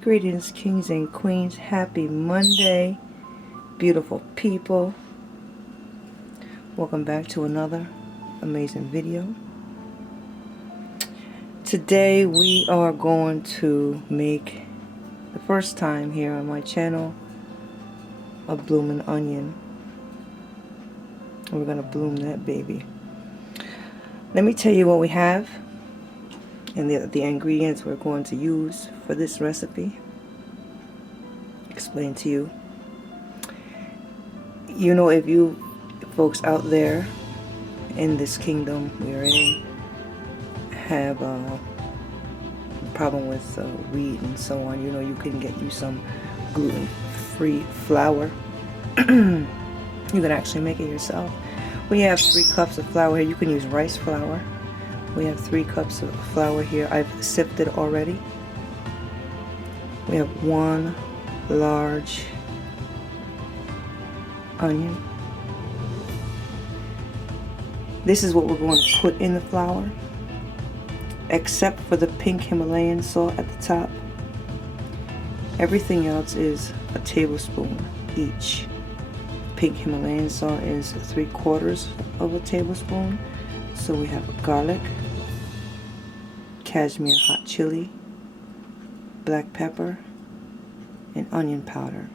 Greetings, kings and queens. Happy Monday, beautiful people. Welcome back to another amazing video. Today we are going to make, the first time here on my channel, a blooming onion. We're going to bloom that baby. Let me tell you what we have and the ingredients we're going to use for this recipe. Explain to you. You know, if you folks out there in this kingdom we're in have a problem with wheat and so on, you know, you can get you some gluten-free flour. You can actually make it yourself. We have 3 cups of flour here. You can use rice flour. We have 3 cups of flour here. I've sifted already. We have 1 large onion. This is what we're going to put in the flour, except for the pink Himalayan salt at the top. Everything else is a tablespoon each. Pink Himalayan salt is 3/4 of a tablespoon. So we have garlic, cashmere hot chili, black pepper, and onion powder.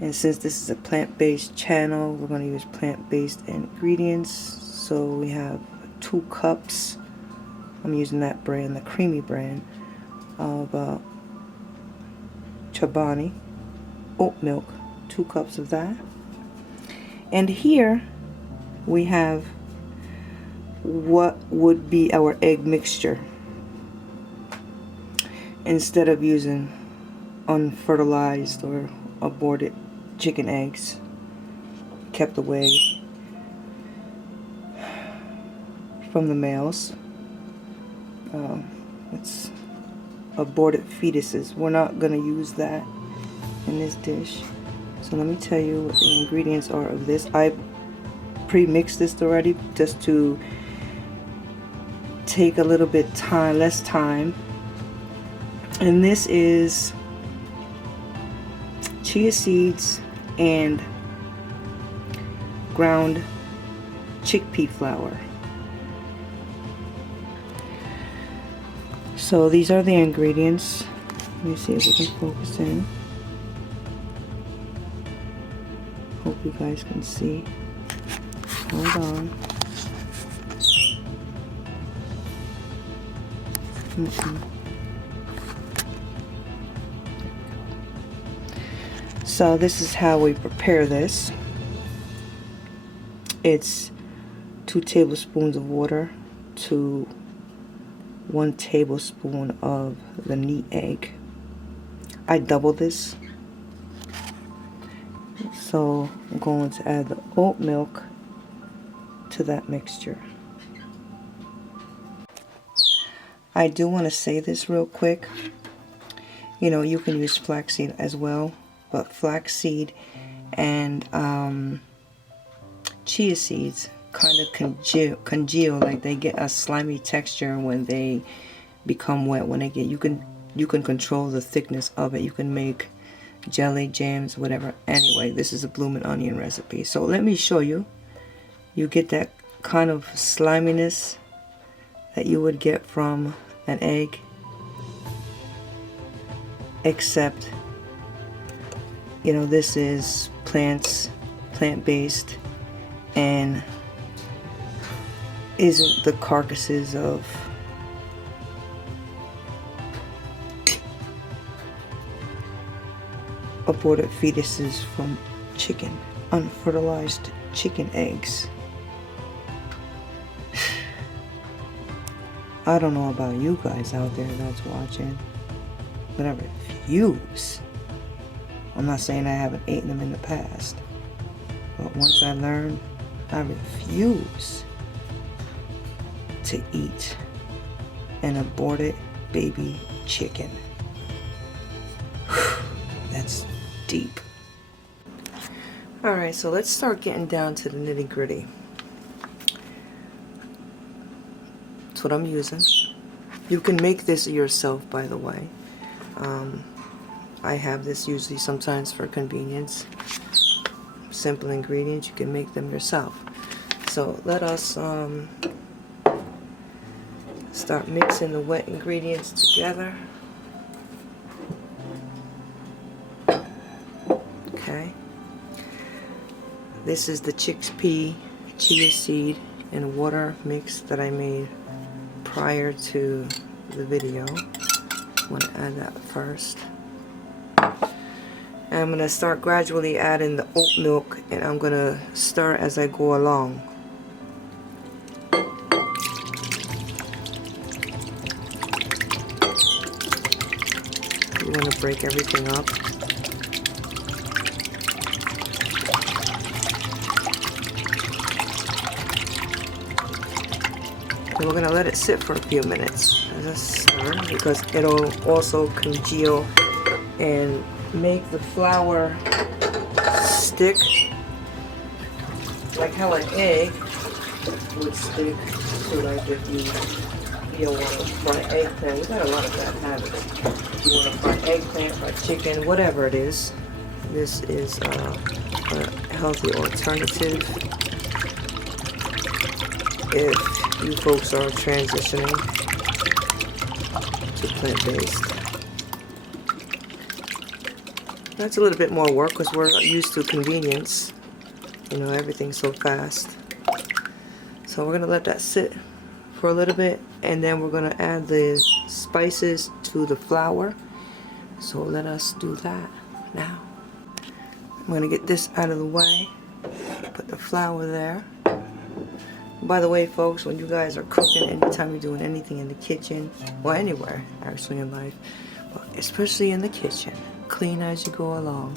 And since this is a plant-based channel, we're going to use plant-based ingredients. So we have 2 cups, I'm using that brand, the creamy brand, of Chobani oat milk, 2 cups of that. And here we have what would be our egg mixture. Instead of using unfertilized or aborted chicken eggs kept away from the males, it's aborted fetuses. We're not going to use that in this dish. So let me tell you what the ingredients are of this. I pre-mixed this already just to take a little bit less time. And this is chia seeds and ground chickpea flour. So these are the ingredients. Let me see if we can focus in. Hope you guys can see. Hold on. So this is how we prepare this. It's 2 tablespoons of water to 1 tablespoon of the neat egg. I double this. So I'm going to add the oat milk to that mixture. I do want to say this real quick. You know, you can use flaxseed as well, but flaxseed and chia seeds kind of congeal, like they get a slimy texture when they become wet. When they get, you can control the thickness of it. You can make jelly, jams, whatever. Anyway, this is a blooming onion recipe. So let me show you. You get that kind of sliminess that you would get from an egg, except, you know, this is plant-based and isn't the carcasses of aborted fetuses from chicken, unfertilized chicken eggs. I don't know about you guys out there that's watching, but I refuse. I'm not saying I haven't eaten them in the past, but once I learned, I refuse to eat an aborted baby chicken. That's deep. Alright, so let's start getting down to the nitty-gritty. That's what I'm using. You can make this yourself, by the way. I have this usually sometimes for convenience. Simple ingredients, you can make them yourself. So let us start mixing the wet ingredients together. Okay. This is the chickpea, chia seed, and water mix that I made prior to the video. I'm going to add that first. And I'm going to start gradually adding the oat milk, and I'm going to stir as I go along. You want to break everything up. And we're going to let it sit for a few minutes as a stir, because it'll also congeal and make the flour stick like how an egg would stick to, like if you don't want to fry eggplant. We got a lot of bad habits. You want to fry eggplant, fry chicken, whatever it is. This is a healthy alternative if you folks are transitioning to plant-based. That's a little bit more work because we're used to convenience. You know, everything's so fast. So we're going to let that sit for a little bit, and then we're going to add the spices to the flour. So let us do that now. I'm going to get this out of the way. Put the flour there. By the way, folks, when you guys are cooking, anytime you're doing anything in the kitchen, or anywhere actually in life, but especially in the kitchen, clean as you go along.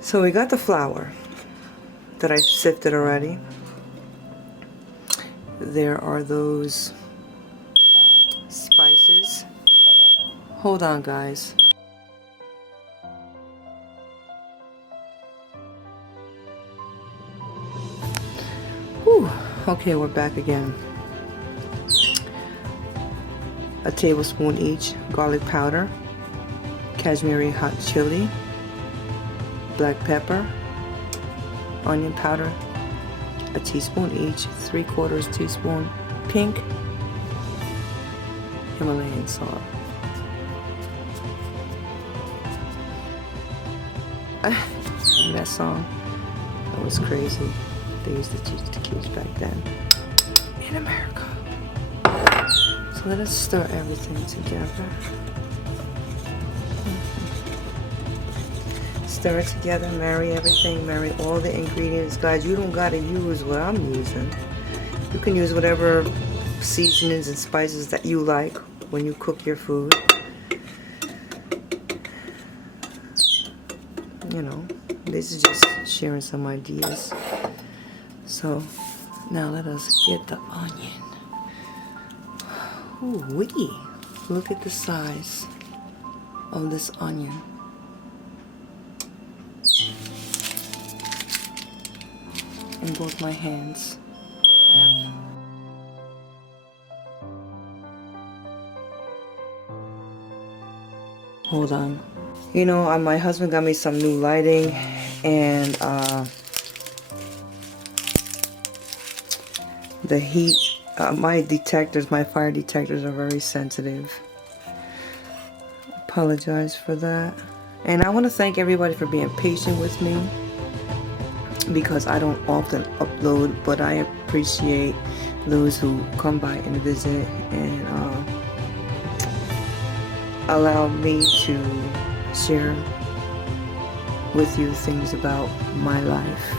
So we got the flour that I sifted already. There are those spices. Hold on, guys. Whew. Okay, we're back again. A tablespoon each garlic powder, Kashmiri hot chili, black pepper, onion powder, a teaspoon each, 3/4 teaspoon pink Himalayan salt. That song, that was crazy. They used to teach the kids back then in America. So let us stir everything together. Stir it together, marry everything, marry all the ingredients. Guys, you don't gotta use what I'm using. You can use whatever seasonings and spices that you like when you cook your food. You know, this is just sharing some ideas. So now let us get the onion. Ooh wee! Look at the size of this onion. In both my hands. Hold on. You know, my husband got me some new lighting, and the heat, my fire detectors are very sensitive. Apologize for that. And I want to thank everybody for being patient with me, because I don't often upload, but I appreciate those who come by and visit and allow me to share with you things about my life.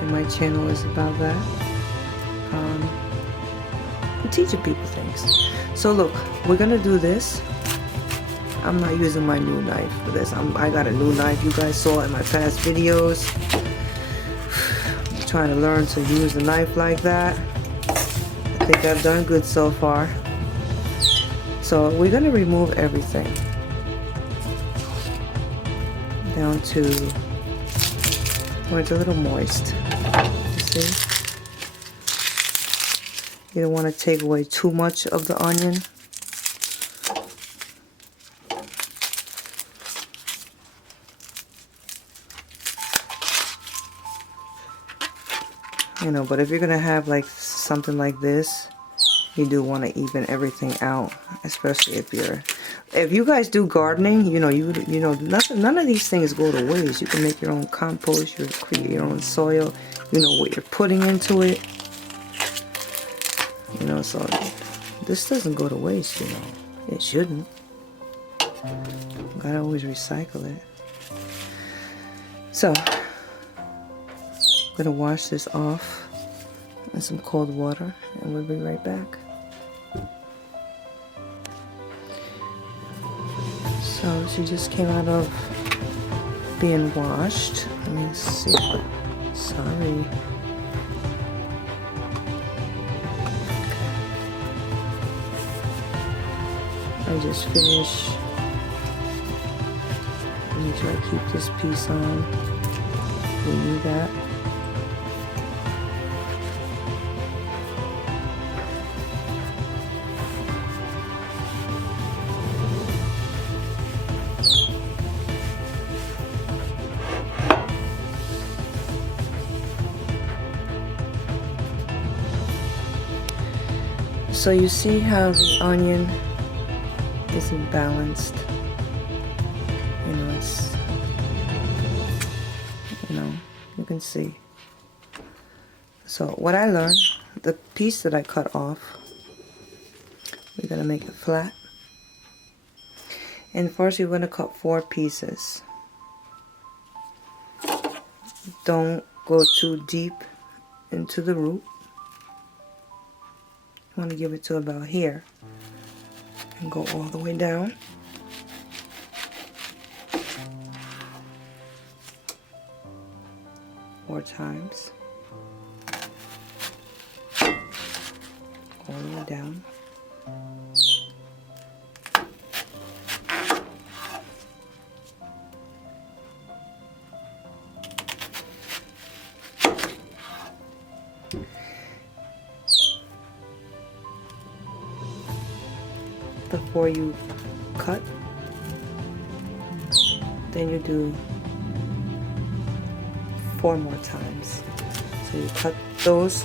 And my channel is about that. I'm teaching people things. So look, we're gonna do this. I'm not using my new knife for this. I got a new knife. You guys saw in my past videos. I'm trying to learn to use a knife like that. I think I've done good so far. So we're gonna remove everything down to where it's a little moist. You see? You don't want to take away too much of the onion. You know, but if you're gonna have like something like this, you do want to even everything out, especially if you guys do gardening. You know, none of these things go to waste. You can make your own compost. You create your own soil. You know what you're putting into it. You know, so this doesn't go to waste. You know, it shouldn't. Gotta always recycle it. So I'm gonna wash this off in some cold water, and we'll be right back. So she just came out of being washed. Let me see. Sorry. I just finished. Make sure I keep this piece on. We need that. So you see how the onion isn't balanced. You know, it's, you know, you can see. So what I learned, the piece that I cut off, we're gonna make it flat. And first you're gonna cut 4 pieces. Don't go too deep into the root. You want to give it to about here and go all the way down. Four times. All the way down. Before you cut, then you do 4 more times. So you cut those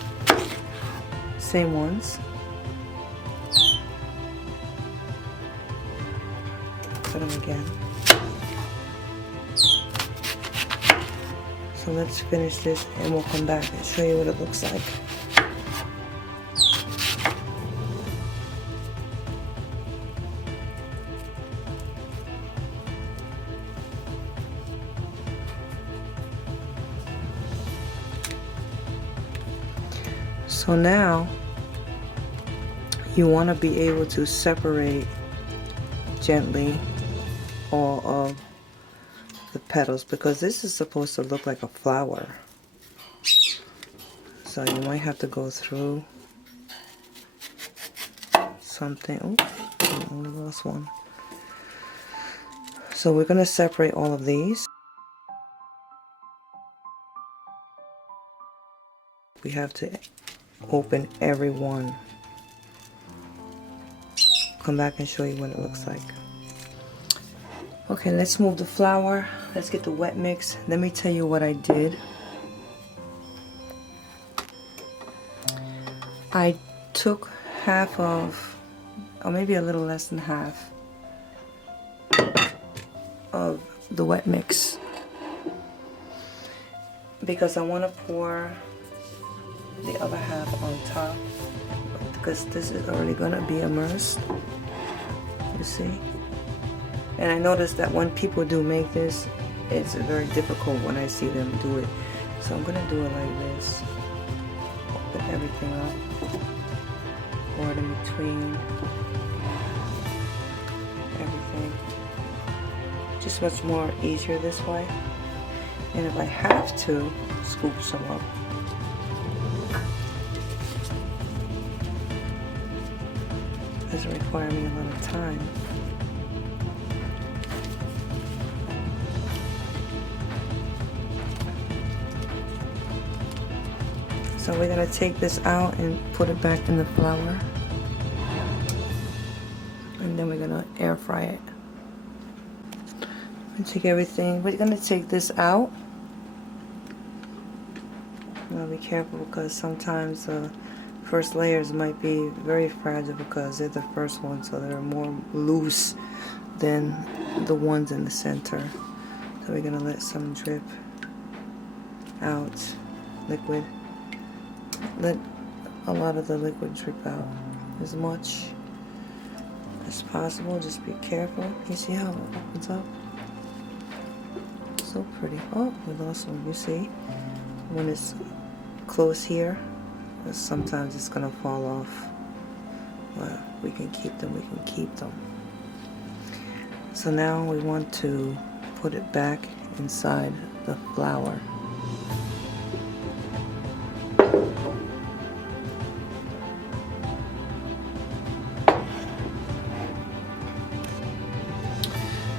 same ones, cut them again. So let's finish this and we'll come back and show you what it looks like. So now you want to be able to separate gently all of the petals, because this is supposed to look like a flower. So you might have to go through something. Oh, I only lost one. So we're going to separate all of these. We have to open every one. Come back and show you what it looks like. Okay, let's move the flour. Let's get the wet mix. Let me tell you what I did. I took half of, or maybe a little less than half of the wet mix, because I want to pour the other half on top, because this is already gonna be immersed, you see. And I noticed that when people do make this, it's very difficult when I see them do it. So I'm gonna do it like this. Open everything up, pour it in between everything. Just much more easier this way. And if I have to, scoop some up. Doesn't require me a lot of time. So So we're gonna take this out and put it back in the flour. And then we're gonna air fry it. And take everything. We're gonna take this out. Now be careful because sometimes the first layers might be very fragile because they're the first ones, so they're more loose than the ones in the center. So we're gonna let some drip out, liquid. Let a lot of the liquid drip out as much as possible. Just be careful. You see how it opens up? So pretty. Oh, we lost one. You see? When it's close here, sometimes it's gonna fall off. But we can keep them. We can keep them. So now we want to put it back inside the flour.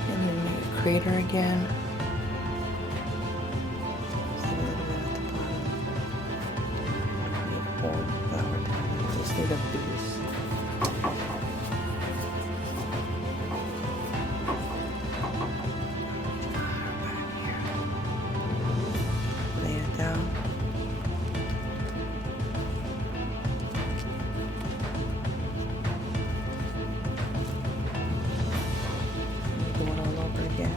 And then make a crater again. Just a little bit at the bottom. Pour flour down. Just need a piece. Lay it down. Do it all over again.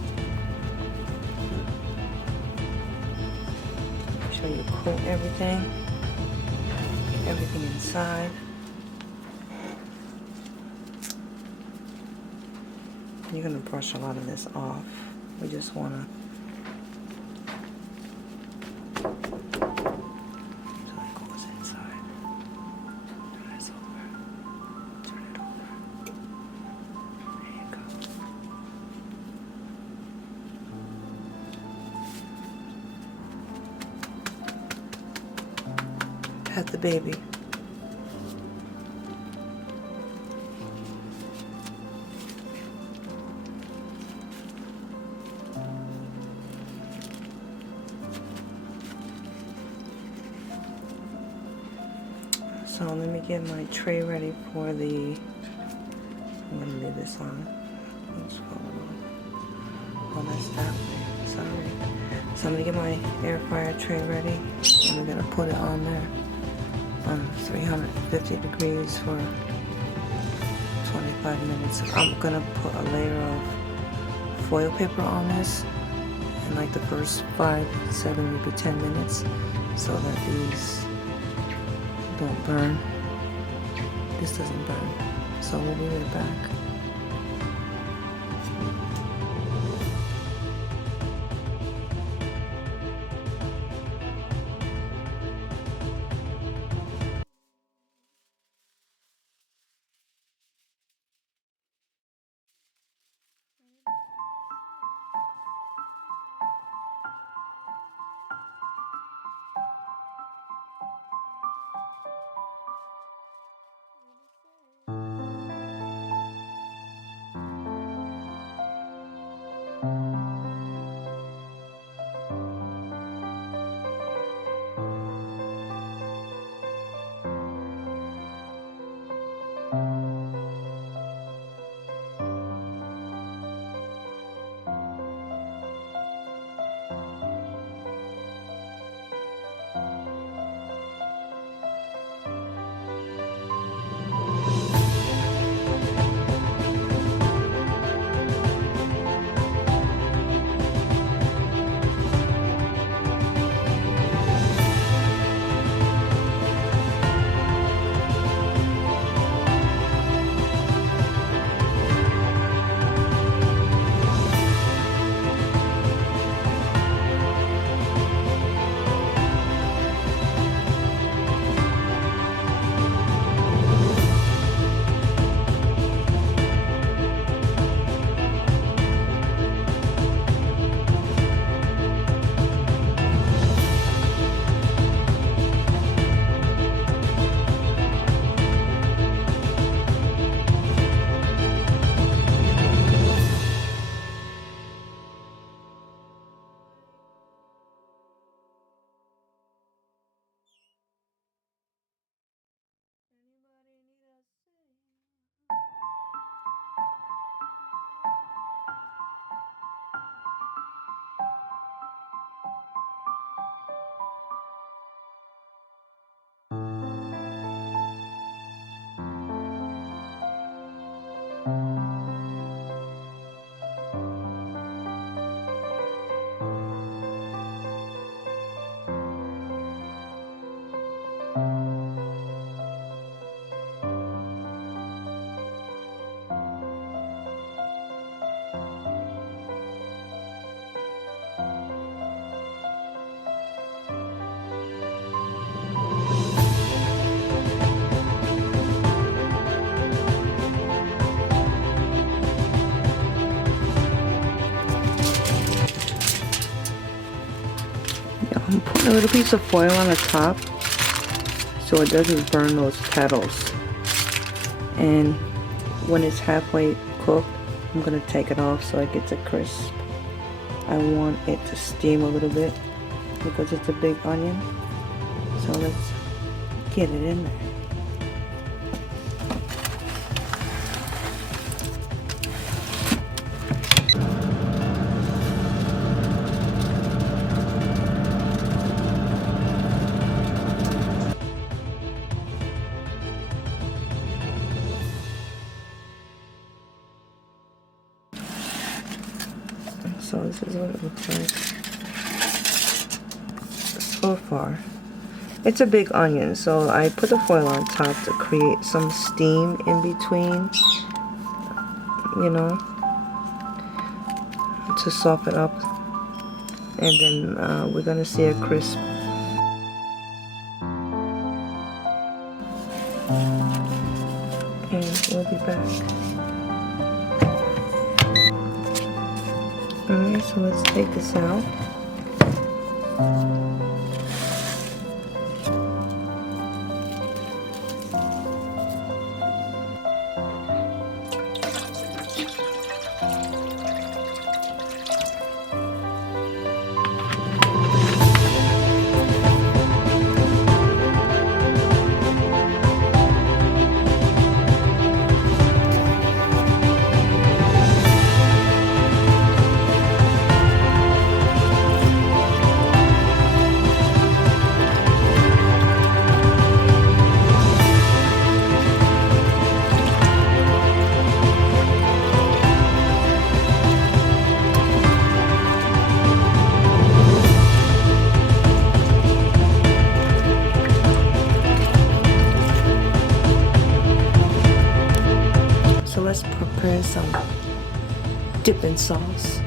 Make sure you coat everything. Get everything inside. You're going to brush a lot of this off. We just want to so it goes inside. Turn this over. Turn it over. There you go. Pat the baby. So let me get my tray ready for the, I'm going to leave this on. Oh, that's that way. Sorry. So I'm going to get my air fryer tray ready. And we're going to put it on there on 350 degrees for 25 minutes. I'm going to put a layer of foil paper on this in like the first 5, 7, maybe 10 minutes so that these don't burn. This doesn't burn. So we'll be right back. I'm putting a little piece of foil on the top so it doesn't burn those petals. And when it's halfway cooked, I'm gonna take it off so it gets a crisp. I want it to steam a little bit because it's a big onion. So let's get it in there. So this is what it looks like so far. It's a big onion, so I put the foil on top to create some steam in between, you know, to soften up, and then we're gonna see a crisp. And we'll be back. Alright, so let's take this out. So let's prepare some dipping sauce.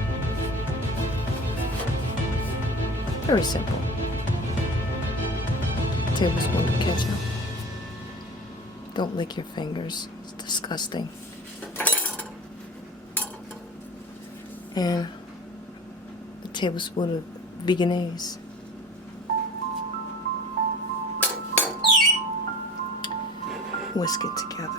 Very simple. Tablespoon of ketchup. Don't lick your fingers, it's disgusting. And a tablespoon of veganese. Whisk it together.